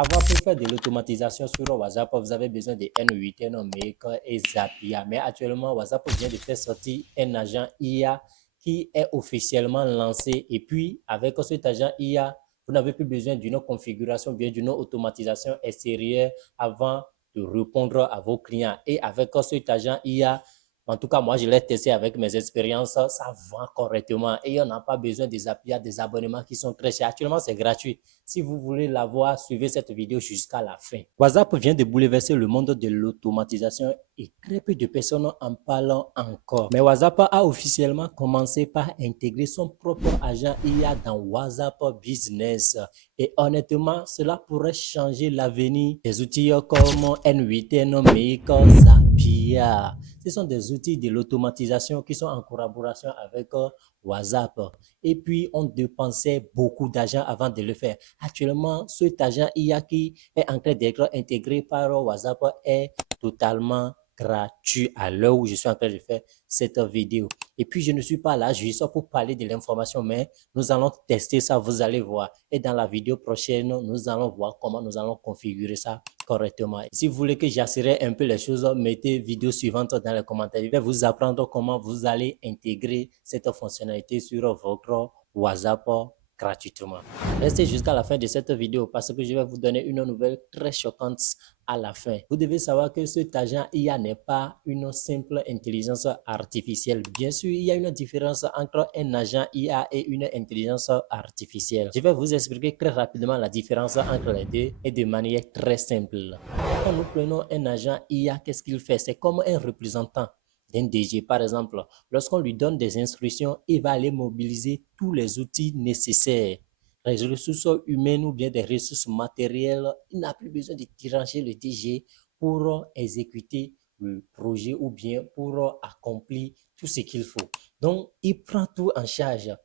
Avoir pu faire de l'automatisation sur WhatsApp, vous avez besoin de N8, N-Make et Zapier. Mais actuellement, WhatsApp vient de faire sortir un agent IA qui est officiellement lancé. Et puis, avec cet agent IA, vous n'avez plus besoin d'une configuration, bien d'une automatisation extérieure avant de répondre à vos clients. Et avec cet agent IA, en tout cas, moi, je l'ai testé avec mes expériences, ça vend correctement et on n'a pas besoin des API, des abonnements qui sont très chers. Actuellement, c'est gratuit. Si vous voulez l'avoir, suivez cette vidéo jusqu'à la fin. WhatsApp vient de bouleverser le monde de l'automatisation et très peu de personnes en parlent encore. Mais WhatsApp a officiellement commencé par intégrer son propre agent IA dans WhatsApp Business. Et honnêtement, cela pourrait changer l'avenir des outils comme N8, N-Make, Zapier. Ce sont des outils de l'automatisation qui sont en collaboration avec WhatsApp. Et puis, on dépensait beaucoup d'argent avant de le faire. Actuellement, cet agent IA qui est en train d'être intégré par WhatsApp est totalement gratuit à l'heure où je suis en train de faire cette vidéo. Et puis, je ne suis pas là juste pour parler de l'information, mais nous allons tester ça, vous allez voir. Et dans la vidéo prochaine, nous allons voir comment nous allons configurer ça correctement. Si vous voulez que j'accélère un peu les choses, mettez vidéo suivante dans les commentaires. Je vais vous apprendre comment vous allez intégrer cette fonctionnalité sur votre WhatsApp gratuitement. Restez jusqu'à la fin de cette vidéo parce que je vais vous donner une nouvelle très choquante à la fin. Vous devez savoir que cet agent IA n'est pas une simple intelligence artificielle. Bien sûr, il y a une différence entre un agent IA et une intelligence artificielle. Je vais vous expliquer très rapidement la différence entre les deux et de manière très simple. Quand nous prenons un agent IA, qu'est-ce qu'il fait? C'est comme un représentant d'un DG, par exemple. Lorsqu'on lui donne des instructions, il va aller mobiliser tous les outils nécessaires, les ressources humaines ou bien des ressources matérielles. Il n'a plus besoin de déranger le DG pour exécuter le projet ou bien pour accomplir tout ce qu'il faut. Donc, il prend tout en charge.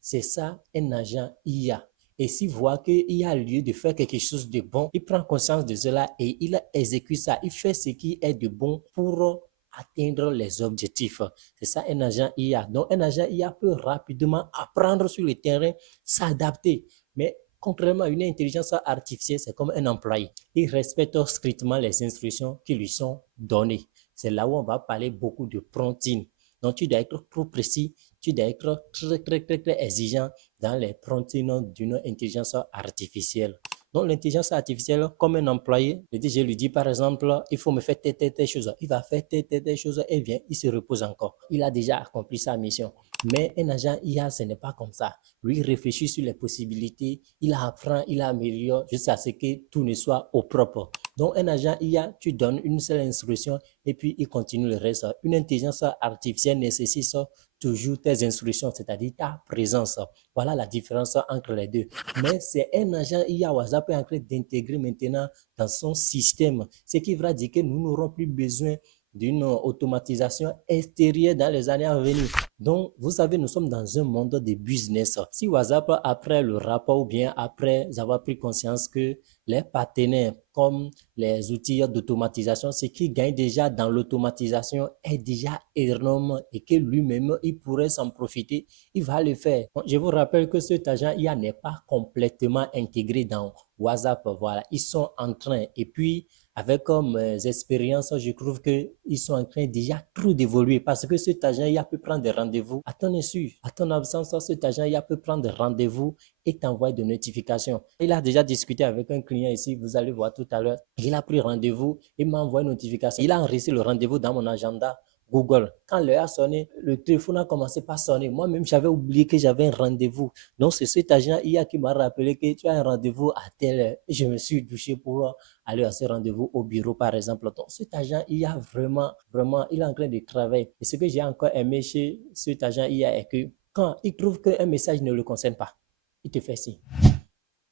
C'est ça un agent IA. Et s'il voit qu'il y a lieu de faire quelque chose de bon, il prend conscience de cela et il exécute ça. Il fait ce qui est de bon pour atteindre les objectifs. C'est ça un agent IA. Donc, un agent IA peut rapidement apprendre sur le terrain, s'adapter. Mais contrairement à une intelligence artificielle, c'est comme un employé. Il respecte strictement les instructions qui lui sont données. C'est là où on va parler beaucoup de prompting. Donc, tu dois être trop précis, tu dois être très exigeant dans les promptings d'une intelligence artificielle. Donc, l'intelligence artificielle, comme un employé, je lui dis par exemple, il faut me faire telle chose. Il va faire telle chose et bien, il se repose encore. Il a déjà accompli sa mission. Mais un agent IA, ce n'est pas comme ça. Lui, il réfléchit sur les possibilités, il apprend, il améliore jusqu'à ce que tout ne soit au propre. Donc, un agent IA, tu donnes une seule instruction et puis il continue le reste. Une intelligence artificielle nécessite toujours tes instructions, c'est-à-dire ta présence. Voilà la différence entre les deux. Mais c'est un agent IA WhatsApp est en train d'intégrer maintenant dans son système, ce qui va dire que nous n'aurons plus besoin d'une automatisation extérieure dans les années à venir. Donc, vous savez, nous sommes dans un monde de business. Si WhatsApp, après le rapport ou bien après avoir pris conscience que les partenaires comme les outils d'automatisation, ce qui gagne déjà dans l'automatisation est déjà énorme et que lui-même, il pourrait s'en profiter, il va le faire. Donc, je vous rappelle que cet agent IA n'est pas complètement intégré dans WhatsApp. Voilà, ils sont en train. Et puis, avec comme expériences, je trouve qu'ils sont en train déjà trop d'évoluer parce que cet agent IA peut prendre des rendez-vous à ton insu, à ton absence, cet agent IA peut prendre des rendez-vous et t'envoyer des notifications. Il a déjà discuté avec un client ici, vous allez voir tout à l'heure. Il a pris rendez-vous, il m'a envoyé une notification. Il a enregistré le rendez-vous dans mon agenda Google. Quand l'heure a sonné, le téléphone a commencé par sonner. Moi-même, j'avais oublié que j'avais un rendez-vous. Donc, c'est cet agent IA qui m'a rappelé que tu as un rendez-vous à telle heure. Et je me suis douché pour aller à ce rendez-vous au bureau, par exemple. Donc, cet agent IA, vraiment, il est en train de travailler. Et ce que j'ai encore aimé chez cet agent IA est que quand il trouve qu'un message ne le concerne pas, il te fait signe.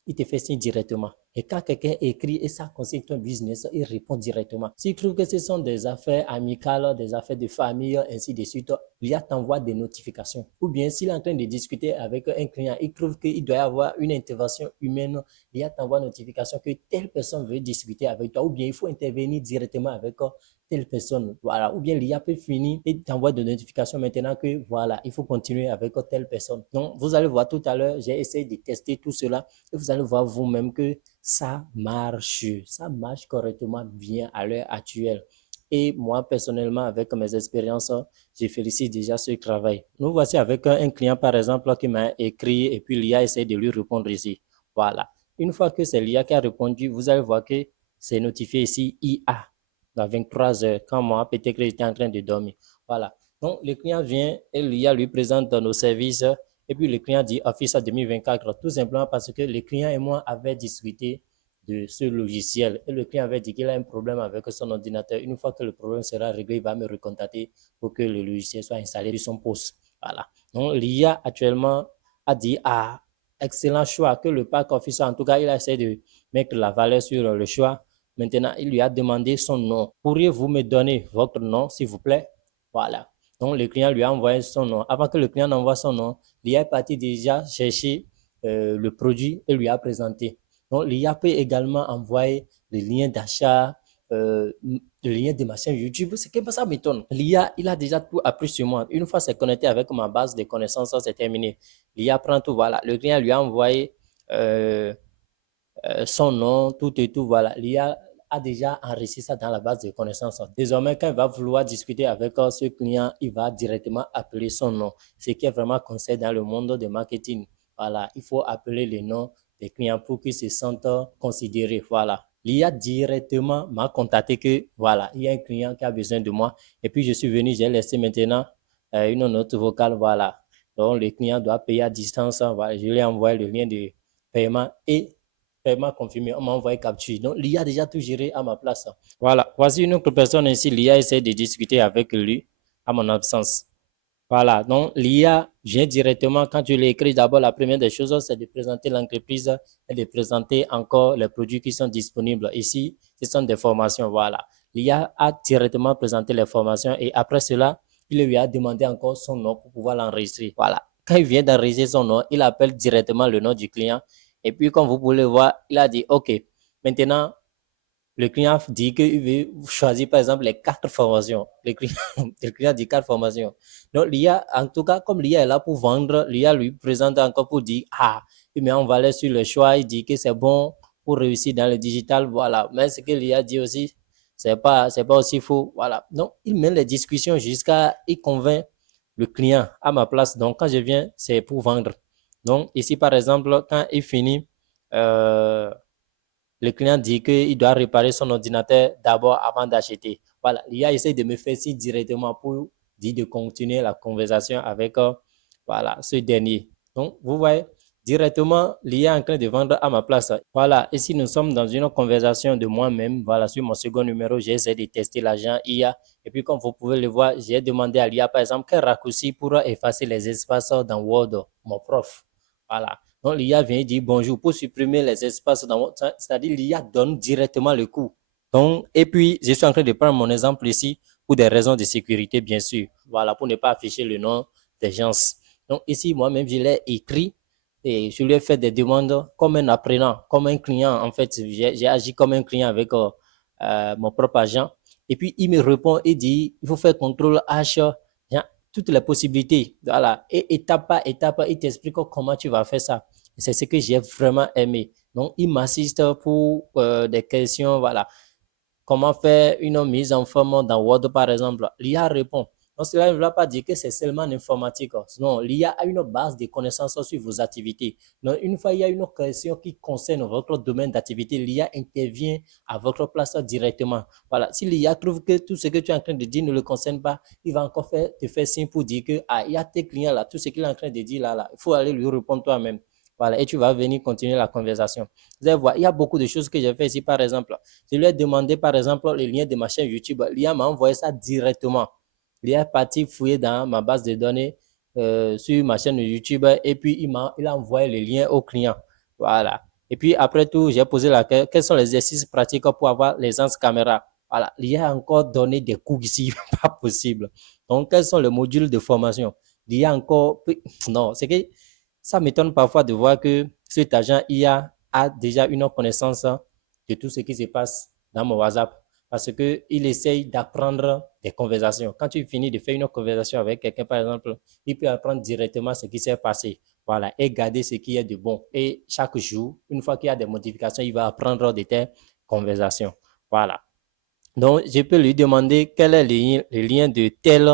Il te fait signe directement. Et quand quelqu'un écrit et ça concerne ton business, il répond directement. S'il trouve que ce sont des affaires amicales, des affaires de famille, ainsi de suite, il t'envoie des notifications. Ou bien s'il est en train de discuter avec un client, il trouve qu'il doit y avoir une intervention humaine, il t'envoie une notification que telle personne veut discuter avec toi. Ou bien il faut intervenir directement avec telle personne. Voilà. Ou bien l'IA peut finir et t'envoie des notifications maintenant que voilà, il faut continuer avec telle personne. Donc, vous allez voir tout à l'heure, j'ai essayé de tester tout cela et vous allez voir vous-même que ça marche correctement bien à l'heure actuelle. Et moi, personnellement, avec mes expériences, je félicite déjà ce travail. Nous voici avec un client, par exemple, qui m'a écrit et puis l'IA essaie de lui répondre ici. Voilà. Une fois que c'est l'IA qui a répondu, vous allez voir que c'est notifié ici IA dans 23 heures, quand moi, peut-être que j'étais en train de dormir. Voilà. Donc, le client vient et l'IA lui présente nos services et puis le client dit Office 2024, tout simplement parce que le client et moi avaient discuté de ce logiciel. Et le client avait dit qu'il a un problème avec son ordinateur. Une fois que le problème sera réglé, il va me recontacter pour que le logiciel soit installé sur son poste. Voilà. Donc, l'IA actuellement a dit excellent choix que le pack officer, en tout cas, il a essayé de mettre la valeur sur le choix. Maintenant, il lui a demandé son nom. Pourriez-vous me donner votre nom, s'il vous plaît? Voilà. Donc, le client lui a envoyé son nom. Avant que le client n'envoie son nom, l'IA est parti déjà chercher le produit et lui a présenté. Donc, l'IA peut également envoyer les liens d'achat, le lien de ma chaîne YouTube. C'est que ça m'étonne. L'IA, il a déjà tout appris sur moi. Une fois c'est connecté avec ma base de connaissances, c'est terminé. L'IA prend tout, voilà. Le client lui a envoyé son nom, tout et tout, voilà. L'IA a déjà enregistré ça dans la base de connaissances. Désormais, quand il va vouloir discuter avec ce client, il va directement appeler son nom, ce qui est vraiment conseillé dans le monde de marketing. Voilà, il faut appeler le nom des clients pour qu'ils se sentent considérés. Voilà. L'IA directement m'a contacté que, voilà, il y a un client qui a besoin de moi. Et puis, je suis venu, j'ai laissé maintenant une note vocale, voilà. Donc, le client doit payer à distance. Voilà. Je lui ai envoyé le lien de paiement et paiement confirmé, on m'a envoyé capture. Donc, l'IA a déjà tout géré à ma place. Voilà. Voici une autre personne ici. L'IA essaie de discuter avec lui à mon absence. Voilà. Donc, l'IA vient directement, quand tu l'écris, d'abord, la première des choses, c'est de présenter l'entreprise et de présenter encore les produits qui sont disponibles. Ici, ce sont des formations. Voilà. L'IA a directement présenté les formations et après cela, il lui a demandé encore son nom pour pouvoir l'enregistrer. Voilà. Quand il vient d'enregistrer son nom, il appelle directement le nom du client. Et puis, comme vous pouvez le voir, il a dit, OK, maintenant, le client dit qu'il veut choisir, par exemple, les 4 formations. Le client dit 4 formations. Donc, l'IA, en tout cas, comme l'IA est là pour vendre, l'IA lui présente encore pour dire, il met en valeur sur le choix, il dit que c'est bon pour réussir dans le digital, voilà. Mais ce que l'IA dit aussi, c'est pas aussi faux, voilà. Donc, il mène les discussions jusqu'à, il convainc le client à ma place. Donc, quand je viens, c'est pour vendre. Donc, ici, par exemple, quand il finit, le client dit qu'il doit réparer son ordinateur d'abord avant d'acheter. Voilà, l'IA essaie de me faire signe directement pour dire de continuer la conversation avec voilà, ce dernier. Donc, vous voyez, directement, l'IA est en train de vendre à ma place. Voilà, ici nous sommes dans une conversation de moi-même. Voilà, sur mon second numéro, j'ai essayé de tester l'agent IA. Et puis, comme vous pouvez le voir, j'ai demandé à l'IA, par exemple, quel raccourci pour effacer les espaces dans Word, mon prof. Voilà. Donc, l'IA vient dire bonjour pour supprimer les espaces dans Word. C'est-à-dire, l'IA donne directement le coup. Donc, et puis, je suis en train de prendre mon exemple ici pour des raisons de sécurité, bien sûr. Voilà, pour ne pas afficher le nom des gens. Donc, ici, moi-même, je l'ai écrit et je lui ai fait des demandes comme un apprenant, comme un client. En fait, j'ai agi comme un client avec mon propre agent. Et puis, il me répond et dit, il faut faire contrôle H, toutes les possibilités. Voilà. Et étape par étape, il t'explique comment tu vas faire ça. C'est ce que j'ai vraiment aimé. Donc, il m'assiste pour des questions, voilà. Comment faire une mise en forme dans Word, par exemple? L'IA répond. Donc, cela ne veut pas dire que c'est seulement l'informatique. Non, l'IA a une base de connaissances sur vos activités. Donc, une fois il y a une question qui concerne votre domaine d'activité, l'IA intervient à votre place directement. Voilà. Si l'IA trouve que tout ce que tu es en train de dire ne le concerne pas, il va encore te faire signe pour dire que, il y a tes clients là, tout ce qu'il est en train de dire là, il faut aller lui répondre toi-même. Voilà, et tu vas venir continuer la conversation. Vous allez voir, il y a beaucoup de choses que j'ai fait ici, par exemple. Je lui ai demandé, par exemple, le lien de ma chaîne YouTube. L'IA m'a envoyé ça directement. L'IA est parti fouiller dans ma base de données sur ma chaîne YouTube et puis il a envoyé le lien au client. Voilà. Et puis, après tout, j'ai posé la question, quels sont les exercices pratiques pour avoir l'aisance caméra? Voilà. L'IA a encore donné des cours ici, pas possible. Donc, quels sont les modules de formation? L'IA a encore... Non, c'est que ça m'étonne parfois de voir que cet agent IA a déjà une connaissance de tout ce qui se passe dans mon WhatsApp parce qu'il essaye d'apprendre des conversations. Quand tu finis de faire une conversation avec quelqu'un, par exemple, il peut apprendre directement ce qui s'est passé. Voilà, et garder ce qui est de bon. Et chaque jour, une fois qu'il y a des modifications, il va apprendre de tes conversations. Voilà. Donc, je peux lui demander quel est le lien de telle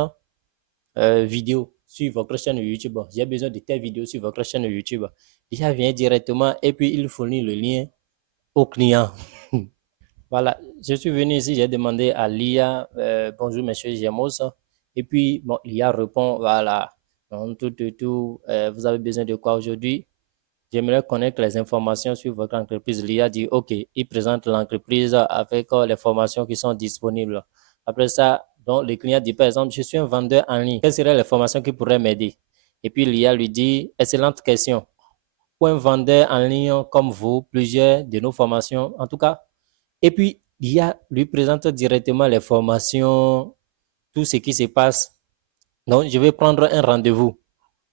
vidéo sur votre chaîne YouTube. J'ai besoin de telle vidéo sur votre chaîne YouTube. Il vient directement et puis il fournit le lien au client. Voilà, je suis venu ici, j'ai demandé à l'IA, bonjour monsieur Gemos, et puis bon, l'IA répond, voilà, donc, vous avez besoin de quoi aujourd'hui? J'aimerais connaître les informations sur votre entreprise. L'IA dit, OK, il présente l'entreprise avec les formations qui sont disponibles. Après ça, donc, le client dit, par exemple, je suis un vendeur en ligne. Quelles seraient les formations qui pourraient m'aider? Et puis l'IA lui dit, excellente question. Pour un vendeur en ligne comme vous, plusieurs de nos formations, en tout cas, et puis, l'IA lui présente directement les formations, tout ce qui se passe. Donc, je vais prendre un rendez-vous.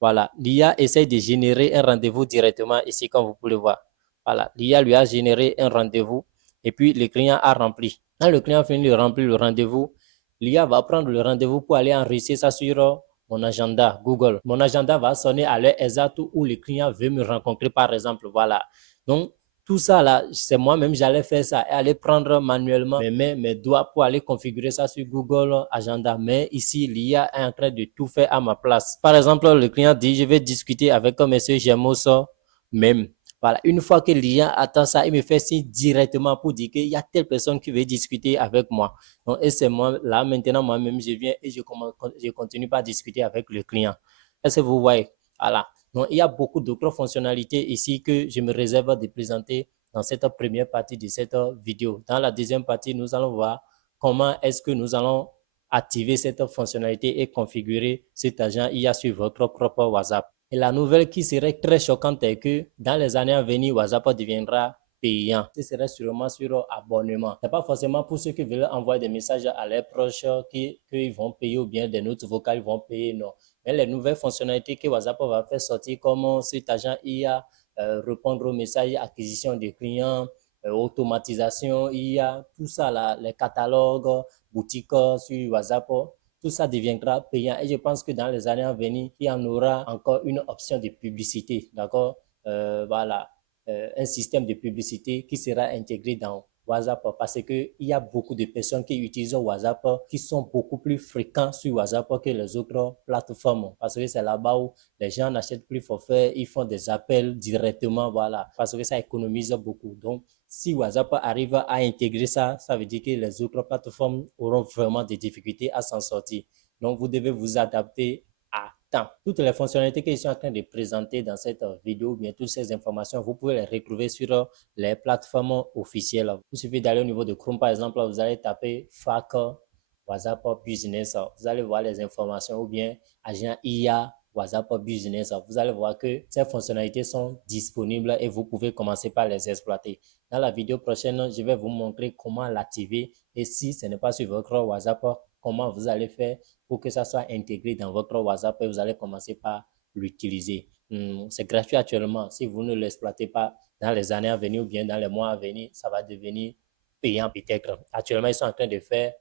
Voilà, l'IA essaie de générer un rendez-vous directement ici, comme vous pouvez voir. Voilà, l'IA lui a généré un rendez-vous et puis le client a rempli. Quand le client finit de remplir le rendez-vous, l'IA va prendre le rendez-vous pour aller enregistrer ça sur mon agenda Google. Mon agenda va sonner à l'heure exacte où le client veut me rencontrer, par exemple. Voilà. Donc, tout ça là, c'est moi-même, j'allais faire ça et aller prendre manuellement mes doigts pour aller configurer ça sur Google Agenda. Mais ici, l'IA est en train de tout faire à ma place. Par exemple, le client dit, je vais discuter avec monsieur Gemos même. Voilà, une fois que l'IA attend ça, il me fait signe directement pour dire qu'il y a telle personne qui veut discuter avec moi. Donc, et c'est moi, là, maintenant, moi-même, je viens et je continue par discuter avec le client. Est-ce que vous voyez? Voilà. Donc, il y a beaucoup d'autres fonctionnalités ici que je me réserve de présenter dans cette première partie de cette vidéo. Dans la deuxième partie, nous allons voir comment est-ce que nous allons activer cette fonctionnalité et configurer cet agent IA sur votre propre WhatsApp. Et la nouvelle qui serait très choquante est que dans les années à venir, WhatsApp deviendra payant. Ce serait sûrement sur abonnement. Ce n'est pas forcément pour ceux qui veulent envoyer des messages à leurs proches qu'ils vont payer ou bien des notes vocales vont payer, non. Mais les nouvelles fonctionnalités que WhatsApp va faire sortir comme cet agent IA, répondre aux messages, acquisition de clients, automatisation IA, tout ça, là, les catalogues, boutiques sur WhatsApp, tout ça deviendra payant. Et je pense que dans les années à venir, il y en aura encore une option de publicité, d'accord? Voilà, un système de publicité qui sera intégré dans WhatsApp parce qu'il y a beaucoup de personnes qui utilisent WhatsApp qui sont beaucoup plus fréquents sur WhatsApp que les autres plateformes parce que c'est là-bas où les gens n'achètent plus forfait, ils font des appels directement, voilà, parce que ça économise beaucoup. Donc, si WhatsApp arrive à intégrer ça, ça veut dire que les autres plateformes auront vraiment des difficultés à s'en sortir. Donc, vous devez vous adapter à temps. Toutes les fonctionnalités que je suis en train de présenter dans cette vidéo, bien toutes ces informations, vous pouvez les retrouver sur les plateformes officielles. Il suffit d'aller au niveau de Chrome, par exemple, vous allez taper FAQ, WhatsApp Business, vous allez voir les informations ou bien agent IA, WhatsApp Business. Vous allez voir que ces fonctionnalités sont disponibles et vous pouvez commencer par les exploiter. Dans la vidéo prochaine, je vais vous montrer comment l'activer et si ce n'est pas sur votre WhatsApp, comment vous allez faire pour que ça soit intégré dans votre WhatsApp et vous allez commencer par l'utiliser. C'est gratuit actuellement. Si vous ne l'exploitez pas dans les années à venir ou bien dans les mois à venir, ça va devenir payant peut-être. Actuellement, ils sont en train de faire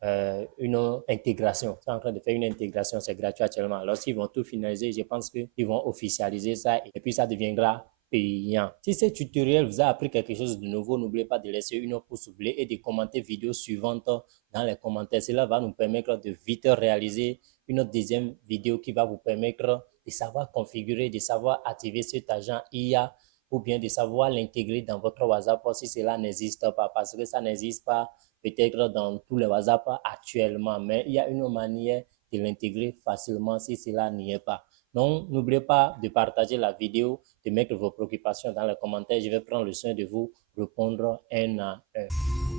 une intégration. Ils sont en train de faire une intégration, c'est gratuit actuellement. Lorsqu'ils vont tout finaliser, je pense qu'ils vont officialiser ça et puis ça deviendra payant. Si ce tutoriel vous a appris quelque chose de nouveau, n'oubliez pas de laisser une pouce bleu et de commenter vidéo suivante dans les commentaires. Cela va nous permettre de vite réaliser une deuxième vidéo qui va vous permettre de savoir configurer, de savoir activer cet agent IA ou bien de savoir l'intégrer dans votre WhatsApp si cela n'existe pas, parce que ça n'existe pas peut-être dans tous les WhatsApp actuellement, mais il y a une manière de l'intégrer facilement si cela n'y est pas. Donc, n'oubliez pas de partager la vidéo, de mettre vos préoccupations dans les commentaires. Je vais prendre le soin de vous répondre un à un.